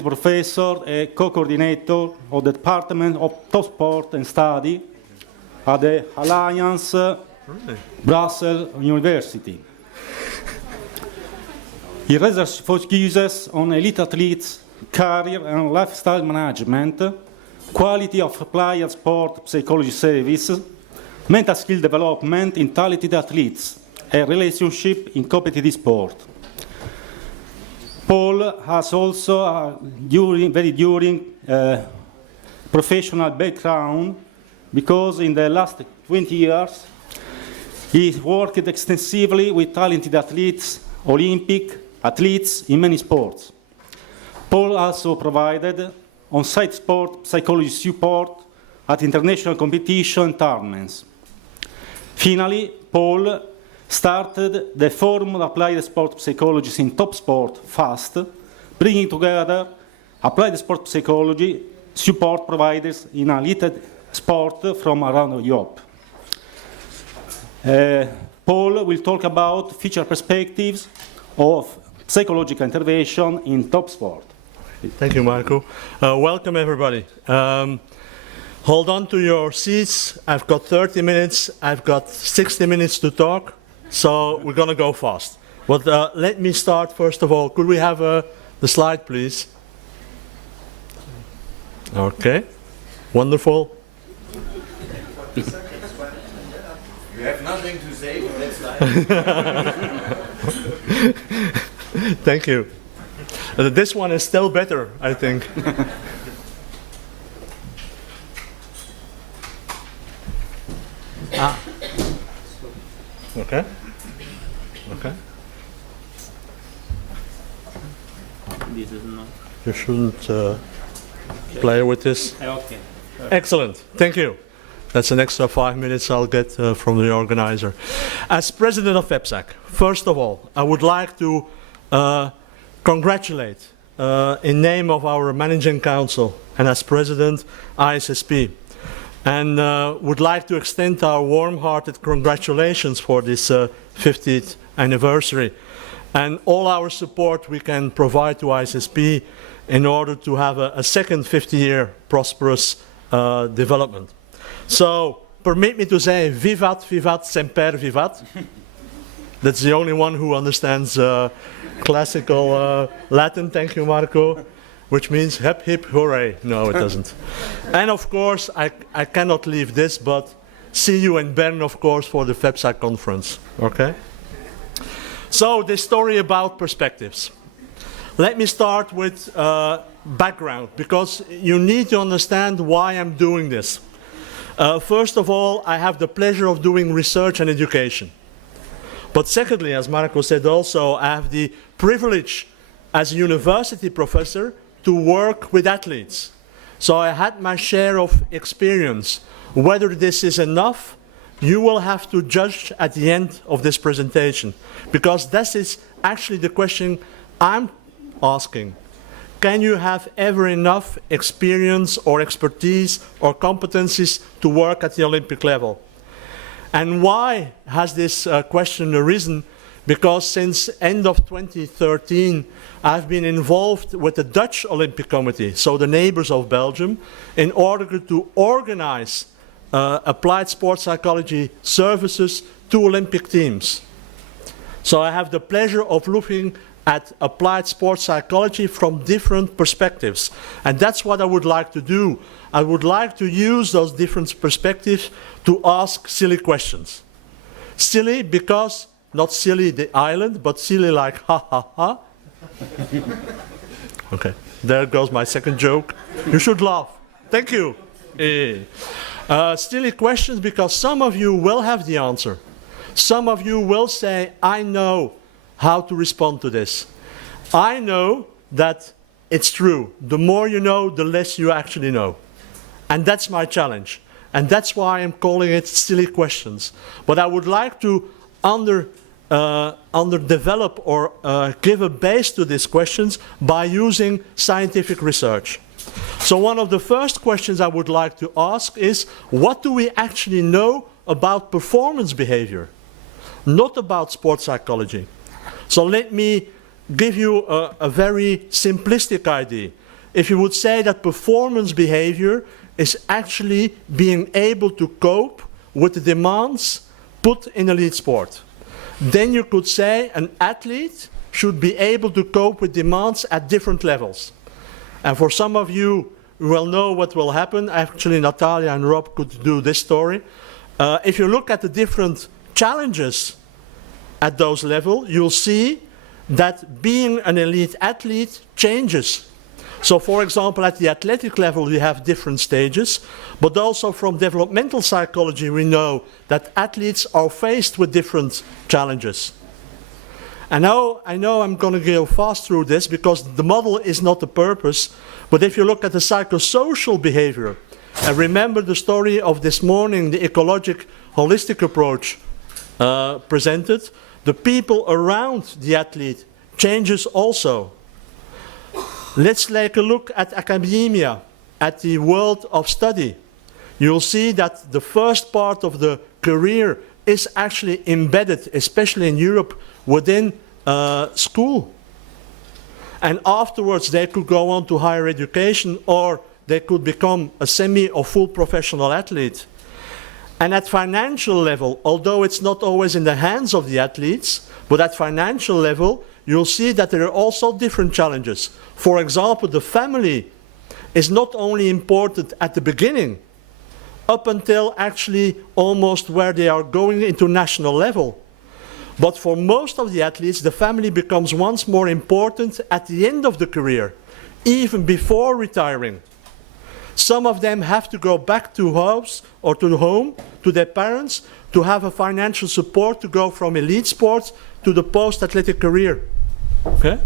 professor and co-coordinator of the Department of Top Sport and Study at the Alliance Brussels University. His research focuses on elite athletes, career and lifestyle management, quality of applied sport psychology services, mental skill development in talented athletes, and relationship in competitive sport. Paul has also a enduring professional background because in the last 20 years he worked extensively with talented athletes, Olympic athletes in many sports. Paul also provided on-site sport psychology support at international competition and tournaments. Finally, Paul started the Forum of Applied Sport Psychologists in Top Sport, FAST, bringing together applied sport psychology support providers in elite sport from around Europe. Paul will talk about future perspectives of psychological intervention in top sport. Thank you, Marco. Welcome, everybody. Hold on to your seats. I've got 30 minutes. I've got 60 minutes to talk. So we're going to go fast. But let me start, first of all. Could we have the slide, please? Okay. Wonderful. You have nothing to say to that slide. Thank you. This one is still better, I think. Okay. Okay. This is not. You shouldn't play with this. Okay. Excellent. Thank you. That's an extra 5 minutes I'll get from the organizer. As president of FEPSAC, first of all, I would like to congratulate, in name of our managing council and as president, ISSP, and would like to extend our warm-hearted congratulations for this 50th anniversary and all our support we can provide to ISSP in order to have a second 50-year prosperous development. So, permit me to say, vivat, vivat, semper vivat. That's the only one who understands classical Latin, thank you, Marco, which means hip, hip, hooray. No, it doesn't. And of course, I cannot leave this, but see you in Bern, of course, for the FEPSAC conference, okay? So, this story about perspectives. Let me start with background, because you need to understand why I'm doing this. First of all, I have the pleasure of doing research and education. But secondly, as Marco said also, I have the privilege as a university professor to work with athletes. So I had my share of experience. Whether this is enough, you will have to judge at the end of this presentation, because this is actually the question I'm asking. Can you have ever enough experience or expertise or competencies to work at the Olympic level? And why has this question arisen? Because since end of 2013, I've been involved with the Dutch Olympic Committee, so the neighbors of Belgium, in order to organize applied sports psychology services to Olympic teams. So I have the pleasure of looking at applied sports psychology from different perspectives. And that's what I would like to do. I would like to use those different perspectives to ask silly questions. Silly because, not silly the island, but silly like ha ha ha. Okay, there goes my second joke. You should laugh. Thank you. Silly questions because some of you will have the answer. Some of you will say, I know how to respond to this. I know that it's true. The more you know, the less you actually know. And that's my challenge. And that's why I'm calling it silly questions. But I would like to underdevelop or give a base to these questions by using scientific research. So one of the first questions I would like to ask is, what do we actually know about performance behavior? Not about sports psychology. So let me give you a very simplistic idea. if you would say that performance behavior is actually being able to cope with the demands put in elite sport. Then you could say an athlete should be able to cope with demands at different levels. And for some of you who will know what will happen, actually Natalia and Rob could do this story. If you look at the different challenges at those levels, you'll see that being an elite athlete changes. So for example, at the athletic level, we have different stages, but also from developmental psychology, we know that athletes are faced with different challenges. I know I'm going to go fast through this because the model is not the purpose, but if you look at the psychosocial behavior, and remember the story of this morning, the ecologic holistic approach presented, the people around the athlete changes also. Let's take a look at academia, at the world of study. You'll see that the first part of the career is actually embedded, especially in Europe, within school. And afterwards they could go on to higher education, or they could become a semi or full professional athlete. And at financial level, although it's not always in the hands of the athletes, but at financial level, you'll see that there are also different challenges. For example, the family is not only important at the beginning, up until actually almost where they are going into national level. But for most of the athletes, the family becomes once more important at the end of the career, even before retiring. Some of them have to go back to house or to home, to their parents, to have a financial support to go from elite sports to the post-athletic career. Okay?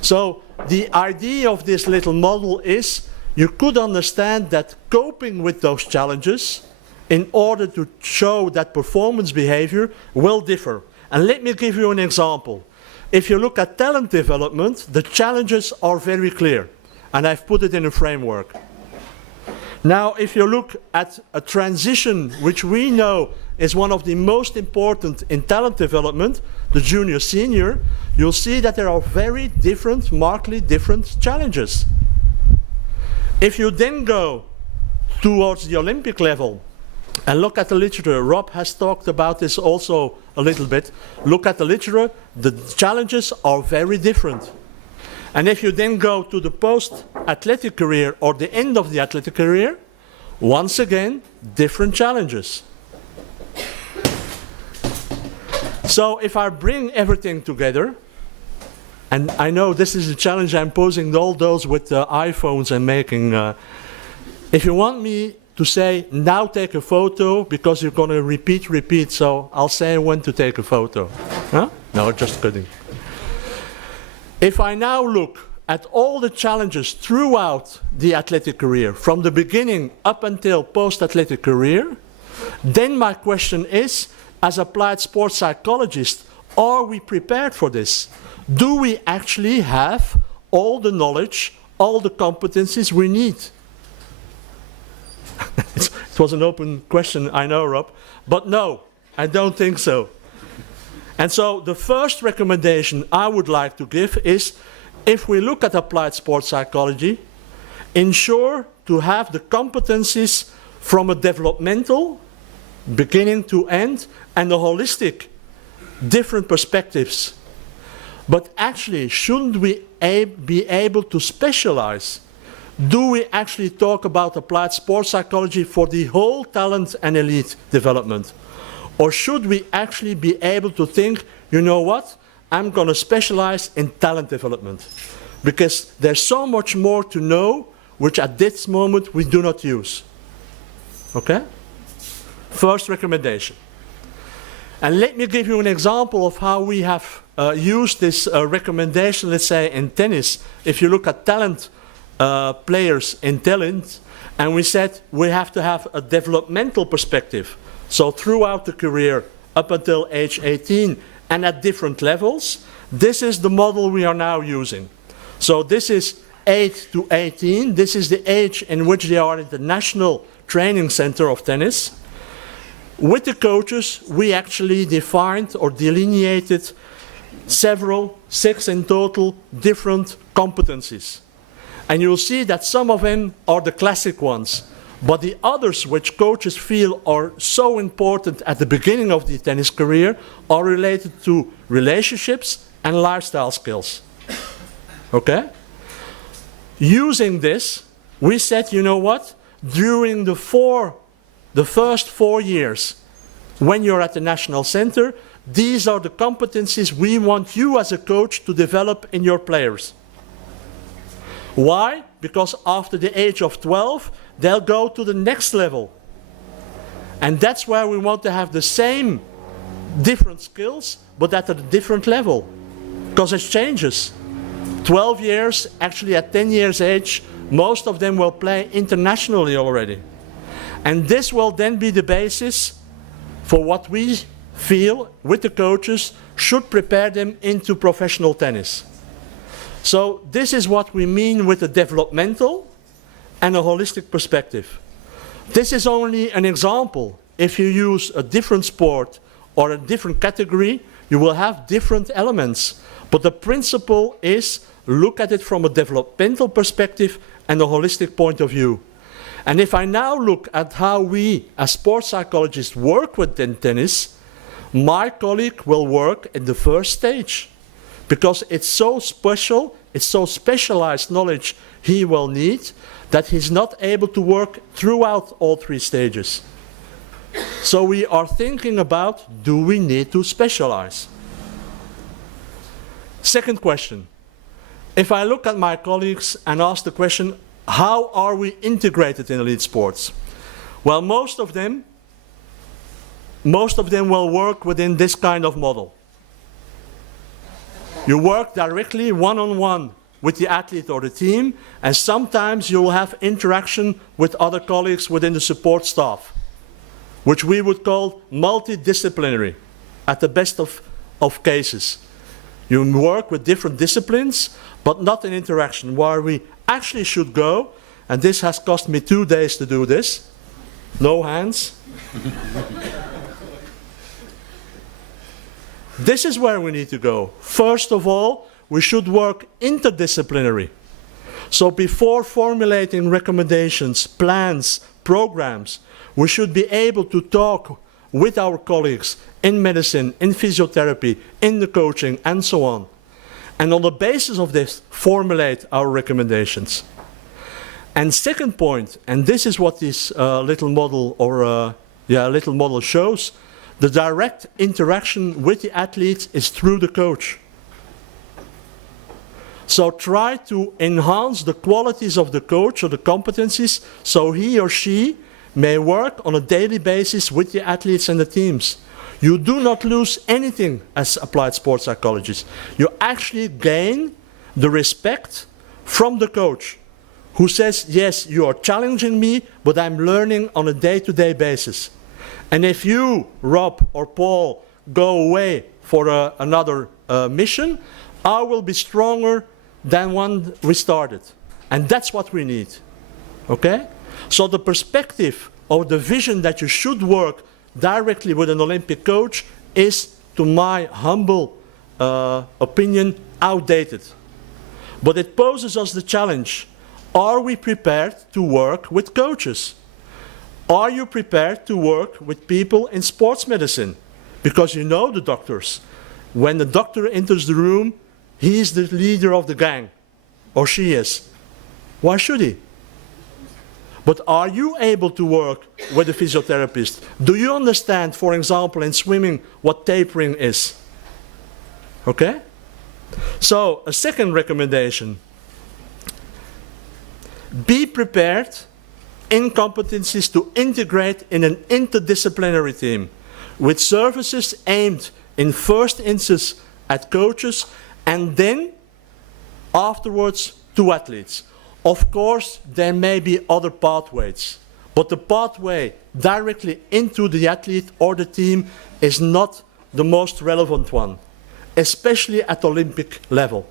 So the idea of this little model is you could understand that coping with those challenges in order to show that performance behavior will differ. And let me give you an example. If you look at talent development, the challenges are very clear, and I've put it in a framework. Now, if you look at a transition, which we know is one of the most important in talent development, the junior-senior, you'll see that there are very different, markedly different challenges. If you then go towards the Olympic level and look at the literature, Rob has talked about this also a little bit, look at the literature, the challenges are very different. And if you then go to the post-athletic career or the end of the athletic career, once again, different challenges. So if I bring everything together, and I know this is a challenge I'm posing to all those with iPhones and making, if you want me to say, now take a photo, because you're going to repeat, so I'll say when to take a photo. Huh? No, just kidding. If I now look at all the challenges throughout the athletic career, from the beginning up until post-athletic career, then my question is, as applied sports psychologists, are we prepared for this? Do we actually have all the knowledge, all the competencies we need? It was an open question, I know, Rob, but no, I don't think so. And so the first recommendation I would like to give is, if we look at applied sports psychology, ensure to have the competencies from a developmental, beginning to end, and a holistic, different perspectives. But actually, shouldn't we be able to specialize? Do we actually talk about applied sports psychology for the whole talent and elite development? Or should we actually be able to think, you know what, I'm going to specialize in talent development? Because there's so much more to know, which at this moment we do not use. Okay? First recommendation. And let me give you an example of how we have used this recommendation, let's say, in tennis. If you look at talent players in talent, and we said we have to have a developmental perspective. So throughout the career, up until age 18, and at different levels, this is the model we are now using. So this is 8 to 18. This is the age in which they are in the national training center of tennis. With the coaches, we actually defined or delineated several, 6 in total, different competencies. And you'll see that some of them are the classic ones. But the others, which coaches feel are so important at the beginning of the tennis career, are related to relationships and lifestyle skills. Okay? Using this, we said, you know what? During the first 4 years, when you're at the National Center, these are the competencies we want you as a coach to develop in your players. Why? Because after the age of 12, they'll go to the next level. And that's where we want to have the same different skills, but at a different level. Because it changes. 12 years, actually at 10 years age, most of them will play internationally already. And this will then be the basis for what we feel with the coaches should prepare them into professional tennis. So this is what we mean with a developmental and a holistic perspective. This is only an example. If you use a different sport or a different category, you will have different elements. But the principle is look at it from a developmental perspective and a holistic point of view. And if I now look at how we as sports psychologists work with tennis, my colleague will work in the first stage. Because it's so special, it's so specialized knowledge he will need that he's not able to work throughout all 3 stages. So we are thinking about, do we need to specialize? Second question. If I look at my colleagues and ask the question, how are we integrated in elite sports? Well, most of them will work within this kind of model. You work directly one-on-one with the athlete or the team, and sometimes you will have interaction with other colleagues within the support staff, which we would call multidisciplinary at the best of cases. You work with different disciplines, but not in interaction. Where we actually should go, and this has cost me 2 days to do this, no hands. This is where we need to go. First of all, we should work interdisciplinary. So before formulating recommendations, plans, programs, we should be able to talk with our colleagues in medicine, in physiotherapy, in the coaching, and so on. And on the basis of this, formulate our recommendations. And second point, and this is what this little model shows, the direct interaction with the athlete is through the coach. So try to enhance the qualities of the coach or the competencies so he or she may work on a daily basis with the athletes and the teams. You do not lose anything as applied sports psychologists. You actually gain the respect from the coach who says, yes, you are challenging me, but I'm learning on a day-to-day basis. And if you, Rob or Paul, go away for another mission, I will be stronger than when we started. And that's what we need. Okay? So the perspective or the vision that you should work directly with an Olympic coach is, to my humble opinion, outdated. But it poses us the challenge. Are we prepared to work with coaches? Are you prepared to work with people in sports medicine? Because you know the doctors. When the doctor enters the room, he's the leader of the gang, or she is. Why should he? But are you able to work with a physiotherapist? Do you understand, for example, in swimming, what tapering is? Okay? So, a second recommendation. Be prepared in competencies to integrate in an interdisciplinary team with services aimed in first instance at coaches and then afterwards to athletes. Of course, there may be other pathways, but the pathway directly into the athlete or the team is not the most relevant one, especially at Olympic level.